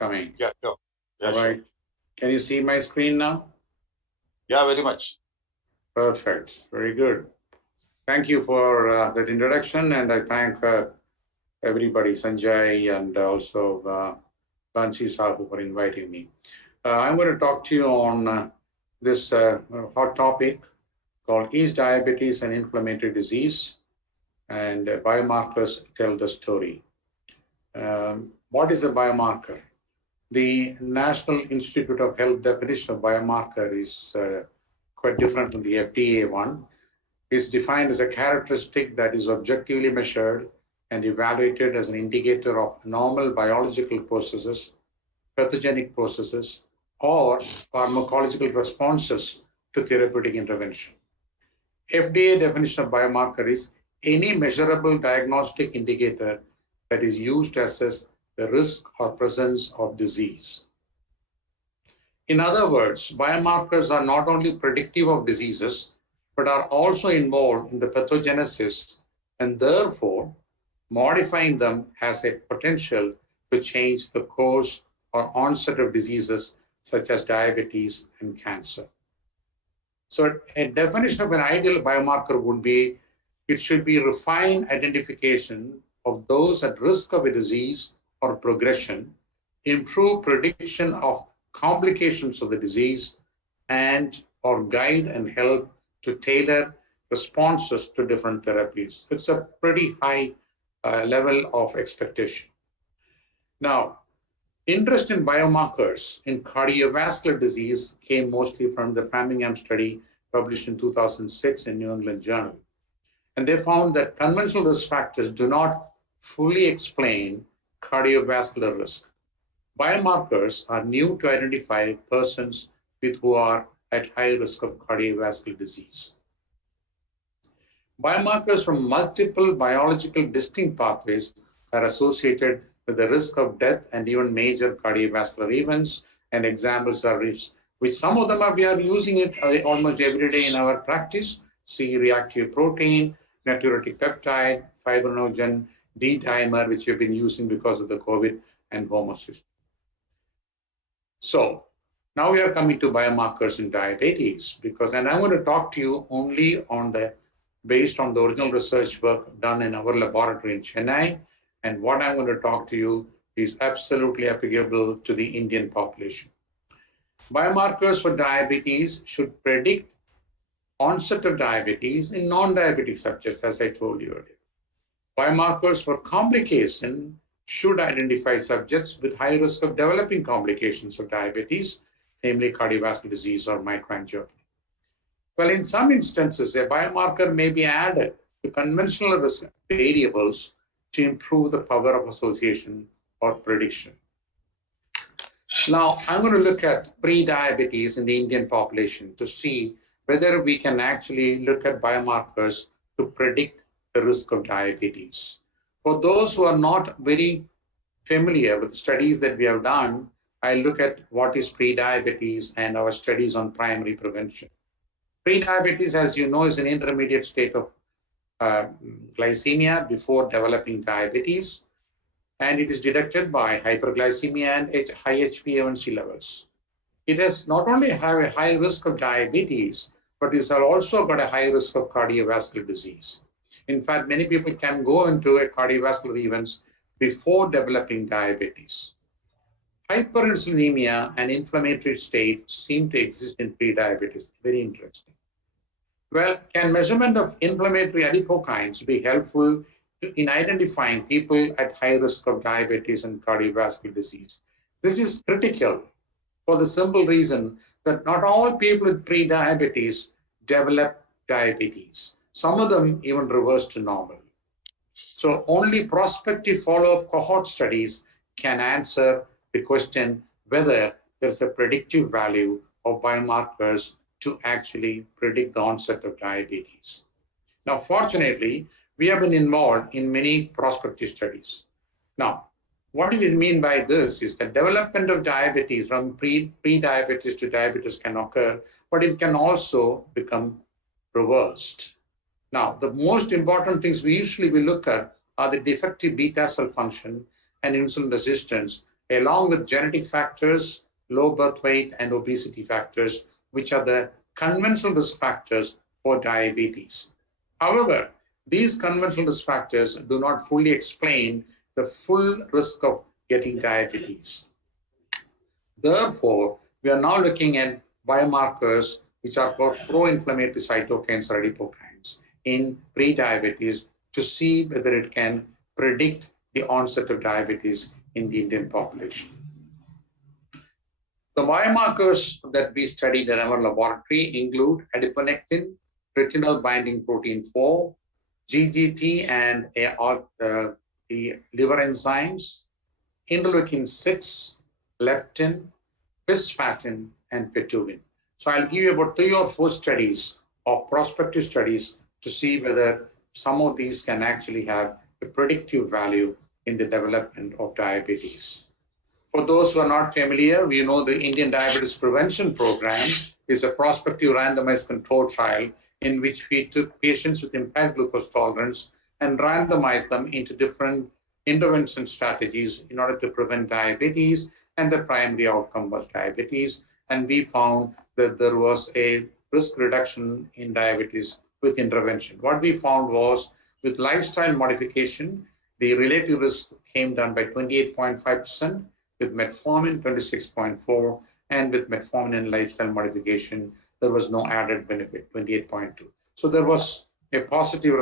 coming. Yeah, sure. Yeah, All right. sure. Can you see my screen now? Yeah, very much. Perfect. Very good. Thank you for that introduction, and I thank everybody, Sanjay, and also Bansi Sahu for inviting me. I'm going to talk to you on this hot topic called Is Diabetes an Inflammatory Disease? And biomarkers tell the story. What is a biomarker? The National Institute of Health definition of biomarker is quite different from the FDA one. It's defined as a characteristic that is objectively measured and evaluated as an indicator of normal biological processes, pathogenic processes, or pharmacological responses to therapeutic intervention. FDA definition of biomarker is any measurable diagnostic indicator that is used to assess the risk or presence of disease. In other words, biomarkers are not only predictive of diseases, but are also involved in the pathogenesis, and therefore modifying them has a potential to change the course or onset of diseases such as diabetes and cancer. So a definition of an ideal biomarker would be, it should be refined identification of those at risk of a disease or progression, improve prediction of complications of the disease, and or guide and help to tailor responses to different therapies. It's a pretty high level of expectation. Now, interest in biomarkers in cardiovascular disease came mostly from the Framingham study published in 2006 in New England Journal. And they found that conventional risk factors do not fully explain cardiovascular risk. Biomarkers are new to identify persons who are at high risk of cardiovascular disease. Biomarkers from multiple biological distinct pathways are associated with the risk of death and even major cardiovascular events, and examples are which some of them we are using it almost every day in our practice. C-reactive protein, natriuretic peptide, fibrinogen, D-dimer, which we've been using because of the COVID and homocysteine. So now we are coming to biomarkers in diabetes, and I'm going to talk to you only on based on the original research work done in our laboratory in Chennai, and what I'm going to talk to you is absolutely applicable to the Indian population. Biomarkers for diabetes should predict onset of diabetes in non-diabetic subjects, as I told you earlier. Biomarkers for complication should identify subjects with high risk of developing complications of diabetes, namely cardiovascular disease or microangiopathy. Well, in some instances, a biomarker may be added to conventional risk variables to improve the power of association or prediction. Now, I'm going to look at pre-diabetes in the Indian population to see whether we can actually look at biomarkers to predict the risk of diabetes. For those who are not very familiar with the studies that we have done, I look at what is pre-diabetes and our studies on primary prevention. Pre-diabetes, as you know, is an intermediate state of glycemia before developing diabetes, and it is detected by hyperglycemia and high HbA1c levels. It has not only have a high risk of diabetes, but it's also got a high risk of cardiovascular disease. In fact, many people can go into a cardiovascular events before developing diabetes. Hyperinsulinemia and inflammatory state seem to exist in pre-diabetes. Very interesting. Well, can measurement of inflammatory adipokines be helpful in identifying people at high risk of diabetes and cardiovascular disease? This is critical for the simple reason that not all people with pre-diabetes develop diabetes. Some of them even reverse to normal. So only prospective follow-up cohort studies can answer the question whether there's a predictive value of biomarkers to actually predict the onset of diabetes. Now, fortunately, we have been involved in many prospective studies. Now, what do we mean by this is that development of diabetes from pre-diabetes to diabetes can occur, but it can also become reversed. Now, the most important things we usually look at are the defective beta cell function and insulin resistance, along with genetic factors, low birth weight, and obesity factors, which are the conventional risk factors for diabetes. However, these conventional risk factors do not fully explain the full risk of getting diabetes. Therefore, we are now looking at biomarkers which are called pro-inflammatory cytokines or adipokines in pre-diabetes to see whether it can predict the onset of diabetes in the Indian population. The biomarkers that we studied in our laboratory include adiponectin, retinal binding protein 4, GGT and the liver enzymes, interleukin 6, leptin, pisfatin, and pituin. So I'll give you about 3 or 4 studies or prospective studies to see whether some of these can actually have a predictive value in the development of diabetes. For those who are not familiar, we know the Indian Diabetes Prevention Program is a prospective randomized control trial in which we took patients with impaired glucose tolerance and randomized them into different intervention strategies in order to prevent diabetes, and the primary outcome was diabetes. And we found that there was a risk reduction in diabetes with intervention. What we found was with lifestyle modification, the relative risk came down by 28.5%, with metformin 26.4%, and with metformin and lifestyle modification, there was no added benefit, 28.2%. So there was a positive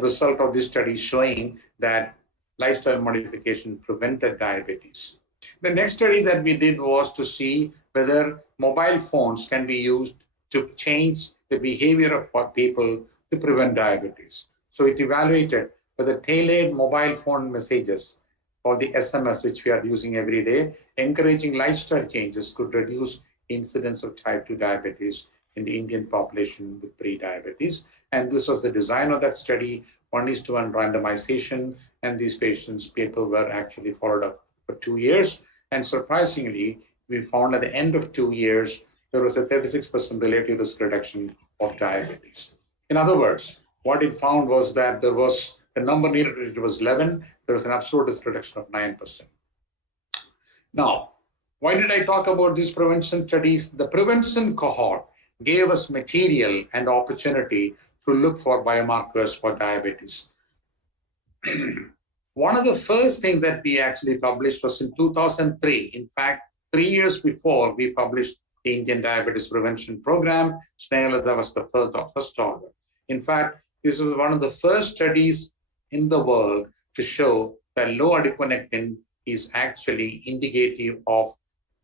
result of this study showing that lifestyle modification prevented diabetes. The next study that we did was to see whether mobile phones can be used to change the behavior of people to prevent diabetes. So it evaluated whether tailored mobile phone messages or the SMS, which we are using every day, encouraging lifestyle changes could reduce incidence of type 2 diabetes in the Indian population with pre-diabetes. And this was the design of that study, 1:1 randomization, and these people were actually followed up for 2 years. And surprisingly, we found at the end of 2 years, there was a 36% relative risk reduction of diabetes. In other words, what it found was that there was the number needed, it was 11, there was an absolute risk reduction of 9%. Now, why did I talk about these prevention studies? The prevention cohort gave us material and opportunity to look for biomarkers for diabetes. One of the first things that we actually published was in 2003. In fact, 3 years before we published the Indian Diabetes Prevention Program, Snehalada was the first author. In fact, this was one of the first studies in the world to show that low adiponectin is actually indicative of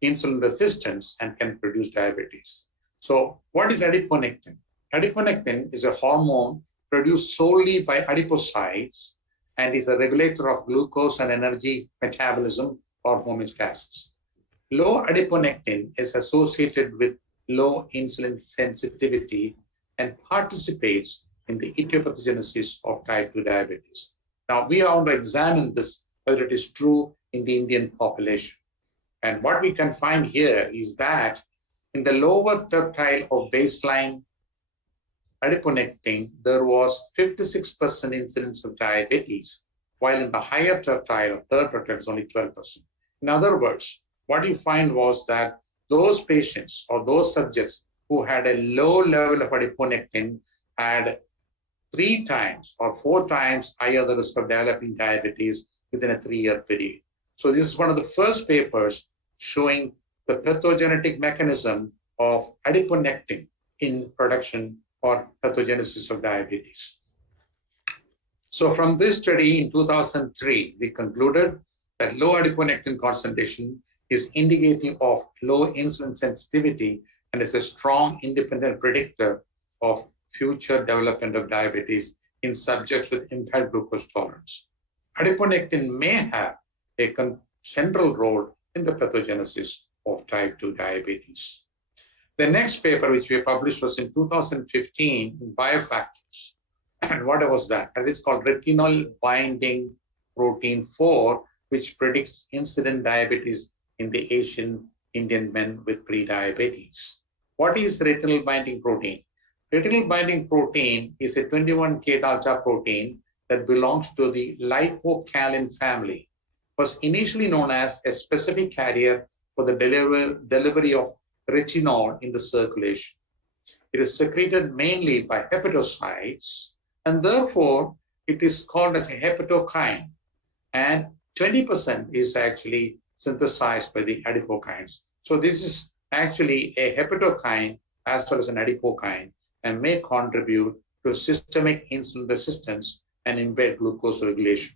insulin resistance and can produce diabetes. So what is adiponectin? Adiponectin is a hormone produced solely by adipocytes and is a regulator of glucose and energy metabolism or homeostasis. Low adiponectin is associated with low insulin sensitivity and participates in the etiopathogenesis of type 2 diabetes. Now, we want to examine this, whether it is true in the Indian population. And what we can find here is that in the lower tertile of baseline adiponectin, there was 56% incidence of diabetes, while in the higher tertile, third tertile, is only 12%. In other words, what you find was that those patients or those subjects who had a low level of adiponectin had 3 times or 4 times higher the risk of developing diabetes within a 3-year period. So this is one of the first papers showing the pathogenetic mechanism of adiponectin in production or pathogenesis of diabetes. So from this study in 2003, we concluded that low adiponectin concentration is indicative of low insulin sensitivity and is a strong independent predictor of future development of diabetes in subjects with impaired glucose tolerance. Adiponectin may have a central role in the pathogenesis of type 2 diabetes. The next paper which we published was in 2015 in Biofactors. And what was that? That is called Retinal Binding Protein 4, which predicts incident diabetes in the Asian Indian men with pre-diabetes. What is retinal binding protein? Retinal binding protein is a 21K delta protein that belongs to the lipocalin family. was initially known as a specific carrier for the delivery of retinol in the circulation. It is secreted mainly by hepatocytes, and therefore it is called as a hepatokine. And 20% is actually synthesized by the adipokines. So this is actually a hepatokine as well as an adipokine and may contribute to systemic insulin resistance and impaired glucose regulation.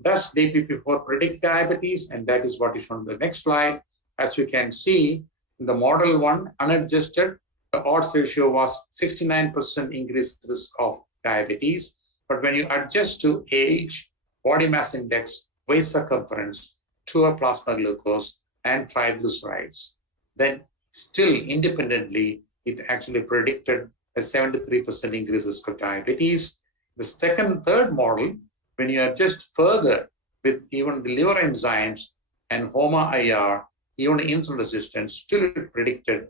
Thus, DPP4 predict diabetes, and that is what is shown on the next slide. As you can see, in the model 1, unadjusted, the odds ratio was 69% increased risk of diabetes. But when you adjust to age, body mass index, waist circumference, total plasma glucose, and triglycerides, then still independently, it actually predicted a 73% increased risk of diabetes. The second, third model, when you adjust further with even the liver enzymes and HOMA-IR, even insulin resistance, still it predicted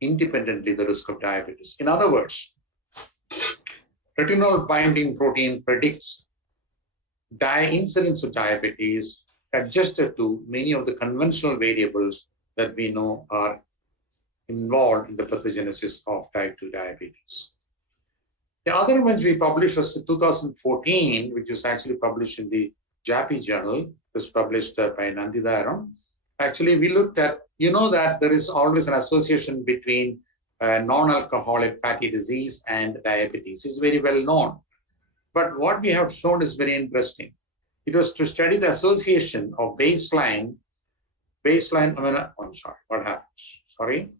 independently the risk of diabetes. In other words, retinol binding protein predicts incidence of diabetes adjusted to many of the conventional variables that we know are involved in the pathogenesis of type 2 diabetes. The other ones we published was in 2014, which was actually published in the JAPI journal. It was published by Nanditharan. Actually, we looked at, you know that there is always an association between non-alcoholic fatty disease and diabetes. It's very well known. But what we have shown is very interesting. It was to study the association of baseline, I'm sorry, what happens? Sorry.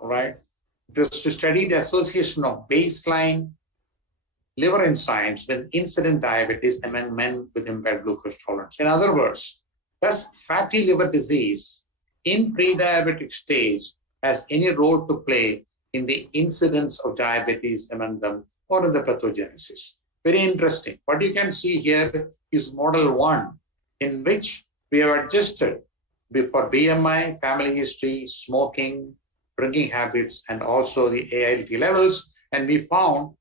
All right. It was to study the association of baseline liver enzymes with incident diabetes among men with impaired glucose tolerance. In other words, does fatty liver disease in pre-diabetic stage has any role to play in the incidence of diabetes among them or in the pathogenesis? Very interesting. What you can see here is model 1, in which we have adjusted for BMI, family history, smoking, drinking habits, and also the ALT levels. And we found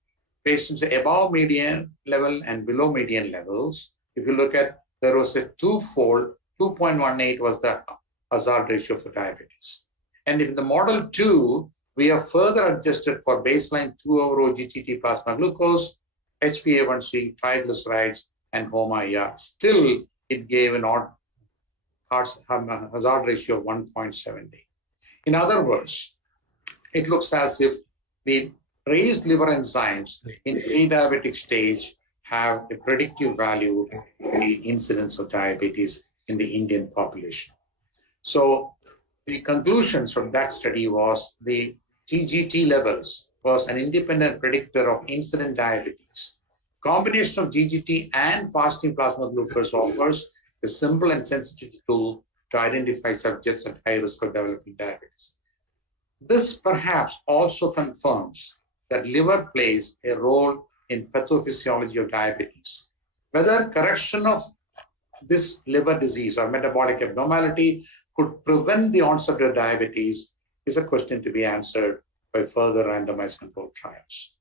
patients above median level and below median levels. If you look at, there was a twofold, 2.18 was the hazard ratio for diabetes. And in the model 2, we have further adjusted for baseline 2-hour GTT plasma glucose, HbA1c, triglycerides, and HOMA-IR. Still, it gave an odd hazard ratio of 1.70. In other words, it looks as if the raised liver enzymes in pre-diabetic stage have a predictive value in the incidence of diabetes in the Indian population. So the conclusions from that study was the GGT levels was an independent predictor of incident diabetes. Combination of GGT and fasting plasma glucose offers a simple and sensitive tool to identify subjects at high risk of developing diabetes. This perhaps also confirms that liver plays a role in pathophysiology of diabetes. Whether correction of this liver disease or metabolic abnormality could prevent the onset of diabetes is a question to be answered by further randomized controlled trials.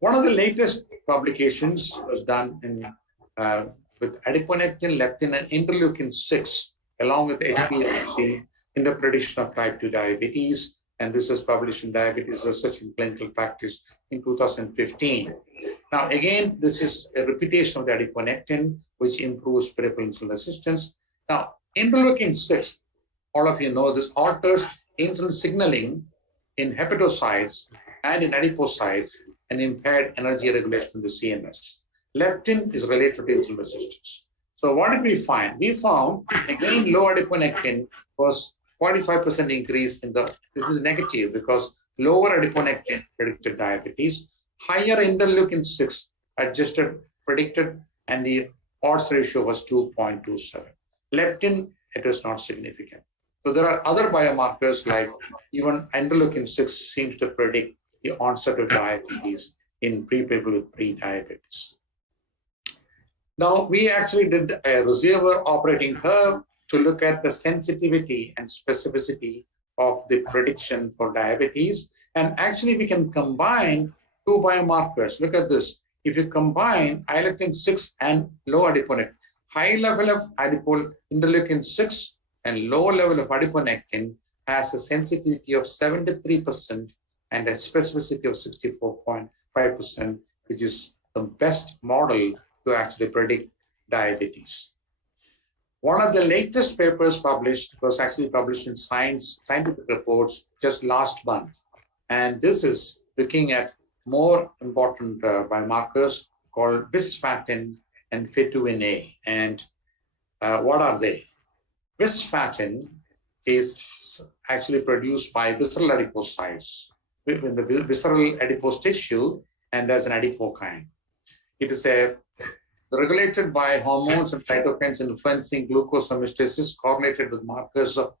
One of the latest publications was done with adiponectin, leptin, and interleukin-6, along with HbA1c in the prediction of type 2 diabetes. And this was published in Diabetes Research in Clinical Practice in 2015. Now, again, this is a repetition of the adiponectin, which improves peripheral insulin resistance. Now, interleukin-6, all of you know this, alters insulin signaling in hepatocytes and in adipocytes and impaired energy regulation in the CNS. Leptin is related to insulin resistance. So what did we find? We found, again, low adiponectin was 45% increase in the, this is negative because lower adiponectin predicted diabetes, higher interleukin-6 adjusted, predicted, and the odds ratio was 2.27. Leptin, it was not significant. So there are other biomarkers like even interleukin-6 seems to predict the onset of diabetes in people with pre-diabetes. Now, we actually did a receiver operating curve to look at the sensitivity and specificity of the prediction for diabetes. And actually, we can combine two biomarkers. Look at this. if you combine IL-6 and low adiponectin, high level of interleukin-6 and low level of adiponectin has a sensitivity of 73% and a specificity of 64.5%, which is the best model to actually predict diabetes. One of the latest papers published was actually published in Scientific Reports just last month. And this is looking at more important biomarkers called bisfatin and fituin A. And what are they? Bisfatin is actually produced by visceral adipocytes in the visceral adipose tissue, and there's an adipokine. It is regulated by hormones and cytokines influencing glucose homeostasis, correlated with markers of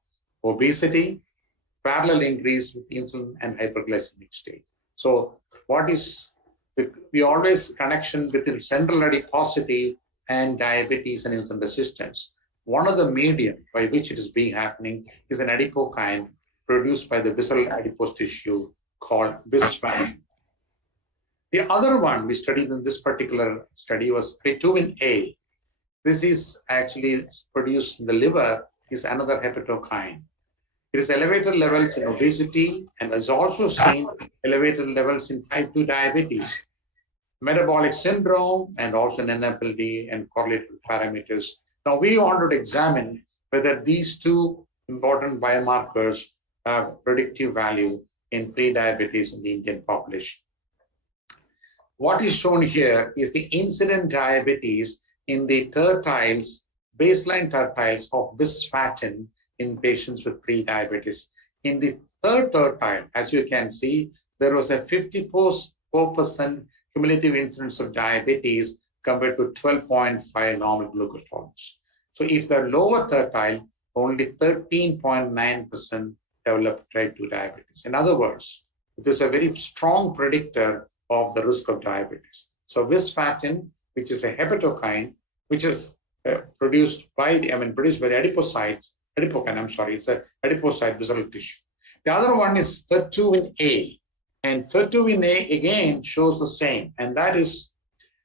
obesity, parallel increase with insulin and hyperglycemic state. So what is we always connection between central adiposity and diabetes and insulin resistance. One of the medium by which it is being happening is an adipokine produced by the visceral adipose tissue called bisfatin. The other one we studied in this particular study was fituin A. This is actually produced in the liver, is another hepatokine. It is elevated levels in obesity and is also seen elevated levels in type 2 diabetes, metabolic syndrome, and also NAFLD and correlated parameters. Now we wanted to examine whether these two important biomarkers have predictive value in pre-diabetes in the Indian population. What is shown here is the incident diabetes in the tertiles, baseline tertiles of bisfatin in patients with pre-diabetes. In the third tertile, as you can see, there was a 54% cumulative incidence of diabetes compared to 12.5 normal glucose tolerance. So if the lower tertile, only 13.9% developed type 2 diabetes. In other words, it is a very strong predictor of the risk of diabetes. So bisfatin, which is a hepatokine, which is produced by the adipocytes, adipokine, I'm sorry, it's a adipocyte visceral tissue. The other one is fituin A, and fituin A again shows the same, and that is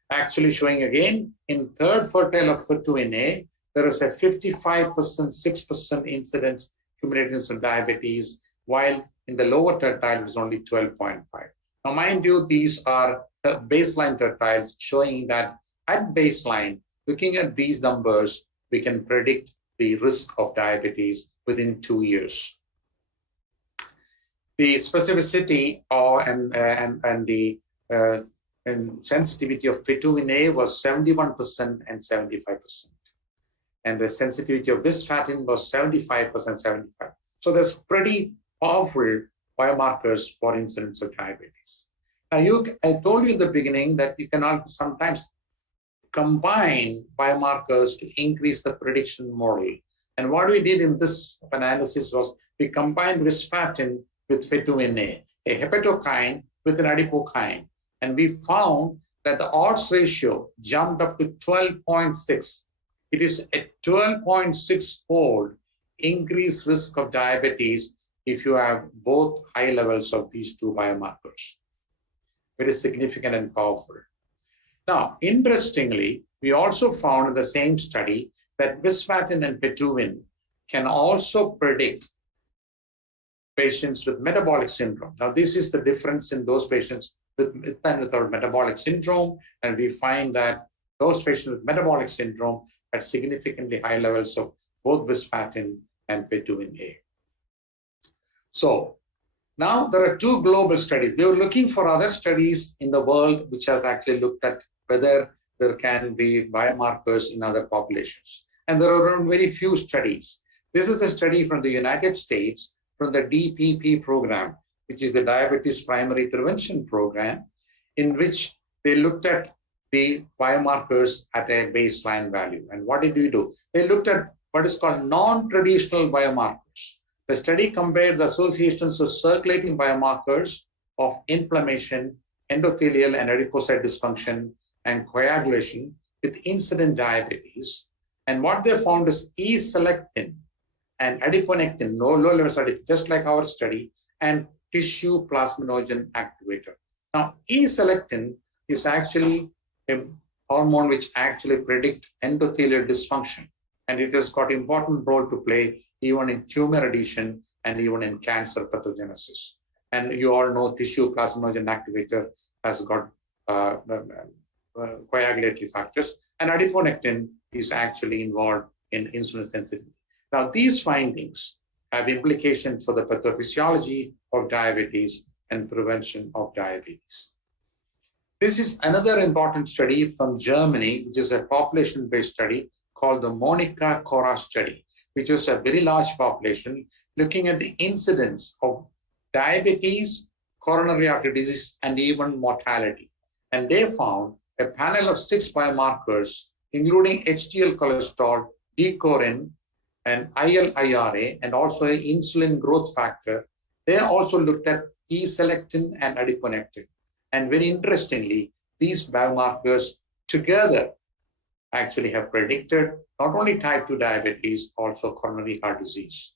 actually showing again in third tertile of fituin A, there is a 55%, 6% incidence cumulative of diabetes, while in the lower tertile it is only 12.5. Now, mind you, these are baseline tertiles showing that at baseline, looking at these numbers, we can predict the risk of diabetes within 2 years. The specificity and sensitivity of fituin A was 71% and 75%. And the sensitivity of bisfatin was 75%, 75%. So there's pretty powerful biomarkers for incidence of diabetes. Now, I told you in the beginning that you can also sometimes combine biomarkers to increase the prediction model. And what we did in this analysis was we combined bisfatin with fituin A hepatokine with an adipokine. And we found that the odds ratio jumped up to 12.6. It is a 12.6-fold increased risk of diabetes if you have both high levels of these two biomarkers. Very significant and powerful. Now, interestingly, we also found in the same study that bisfatin and fituin can also predict patients with metabolic syndrome. Now, this is the difference in those patients with and without metabolic syndrome, and we find that those patients with metabolic syndrome had significantly high levels of both bisfatin and fituin A. So now there are two global studies. We were looking for other studies in the world which has actually looked at whether there can be biomarkers in other populations. And there are very few studies. This is a study from the United States from the DPP program, which is the Diabetes Primary Prevention Program, in which they looked at the biomarkers at a baseline value. And what did we do? They looked at what is called non-traditional biomarkers. The study compared the associations of circulating biomarkers of inflammation, endothelial and adipocyte dysfunction, and coagulation with incident diabetes. And what they found is E-selectin and adiponectin, low levels of just like our study, and tissue plasminogen activator. Now, E-selectin is actually a hormone which actually predicts endothelial dysfunction. And it has got important role to play even in tumor adhesion and even in cancer pathogenesis. And you all know tissue plasminogen activator has got coagulatory factors, and adiponectin is actually involved in insulin sensitivity. Now, these findings have implications for the pathophysiology of diabetes and prevention of diabetes. This is another important study from Germany, which is a population-based study called the Monica Cora study, which was a very large population looking at the incidence of diabetes, coronary artery disease, and even mortality. And they found a panel of 6 biomarkers, including HDL cholesterol, D-chorin, and IL-IRA, and also an insulin growth factor. They also looked at E-selectin and adiponectin. And very interestingly, these biomarkers together actually have predicted not only type 2 diabetes, also coronary heart disease.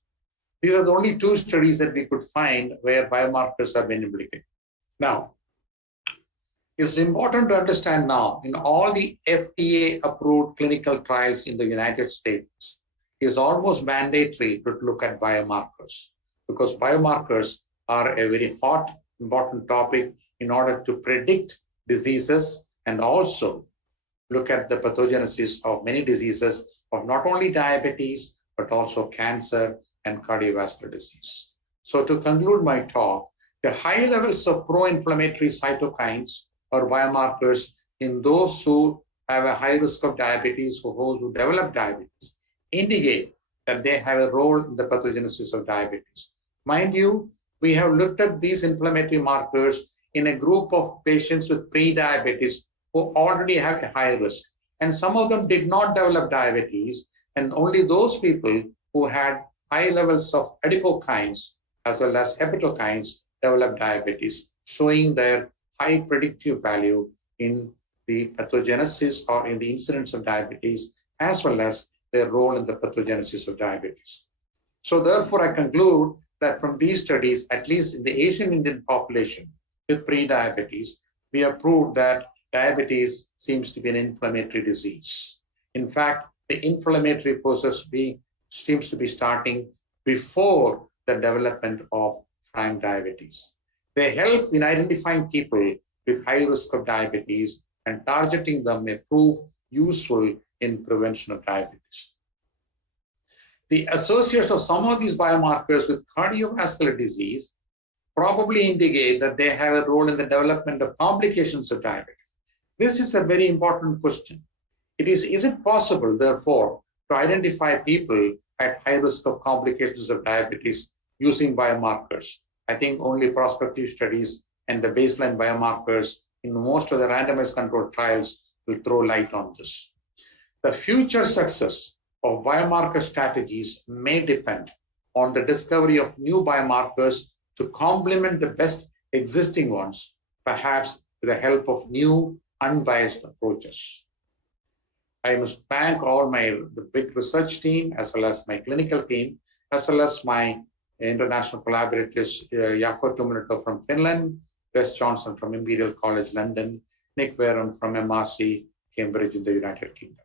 These are the only 2 studies that we could find where biomarkers have been implicated. Now, it's important to understand now, in all the FDA-approved clinical trials in the United States, it's almost mandatory to look at biomarkers, because biomarkers are a very hot, important topic in order to predict diseases and also look at the pathogenesis of many diseases of not only diabetes, but also cancer and cardiovascular disease. So to conclude my talk, the high levels of pro-inflammatory cytokines or biomarkers in those who have a high risk of diabetes or those who develop diabetes indicate that they have a role in the pathogenesis of diabetes. Mind you, we have looked at these inflammatory markers in a group of patients with pre-diabetes who already have a high risk. And some of them did not develop diabetes, and only those people who had high levels of adipokines as well as hepatokines developed diabetes, showing their high predictive value in the pathogenesis or in the incidence of diabetes, as well as their role in the pathogenesis of diabetes. So therefore, I conclude that from these studies, at least in the Asian Indian population with pre-diabetes, we have proved that diabetes seems to be an inflammatory disease. In fact, the inflammatory process seems to be starting before the development of frank diabetes. They help in identifying people with high risk of diabetes, and targeting them may prove useful in prevention of diabetes. The association of some of these biomarkers with cardiovascular disease probably indicate that they have a role in the development of complications of diabetes. This is a very important question. Is it possible, therefore, to identify people at high risk of complications of diabetes using biomarkers? I think only prospective studies and the baseline biomarkers in most of the randomized controlled trials will throw light on this. The future success of biomarker strategies may depend on the discovery of new biomarkers to complement the best existing ones, perhaps with the help of new unbiased approaches. I must thank all the big research team, as well as my clinical team, as well as my international collaborators, Jaakko Tuminato from Finland, Wes Johnson from Imperial College London, Nick Wareham from MRC Cambridge in the United Kingdom.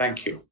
Thank you.